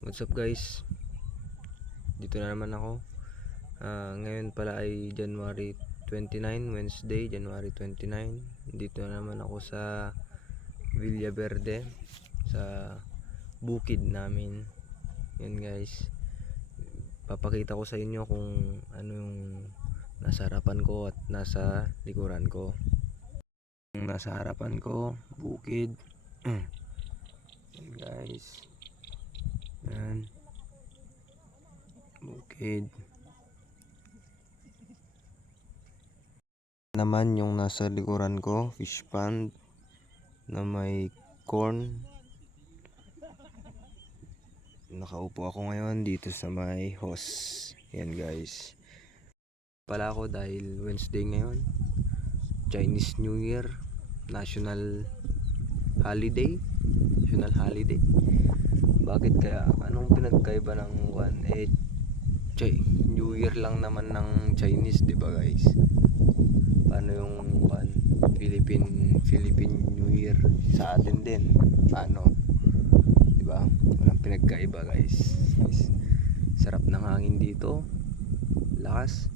What's up guys? Dito na naman ako. Ngayon pala ay January 29, Wednesday, January 29. Dito na naman ako sa Villaverde, sa bukid namin. Yan guys. Papakita ko sa inyo kung ano yung nasa harapan ko at nasa likuran ko. Yung nasa harapan ko, bukid. Yan guys. Yan. Bukid. Naman yung nasa likuran ko, fish pond na may corn. Nakaupo ako ngayon dito sa may hose. Yan guys. Pala ako dahil Wednesday ngayon, Chinese New Year, national holiday. Bakit kaya? Anong pinagkaiba ng New Year lang naman ng Chinese, 'di ba guys? Paano yung Philippine New Year sa atin din? Paano? 'Di ba? Walang pinagkaiba, guys. Sarap ng hangin dito. Lakas.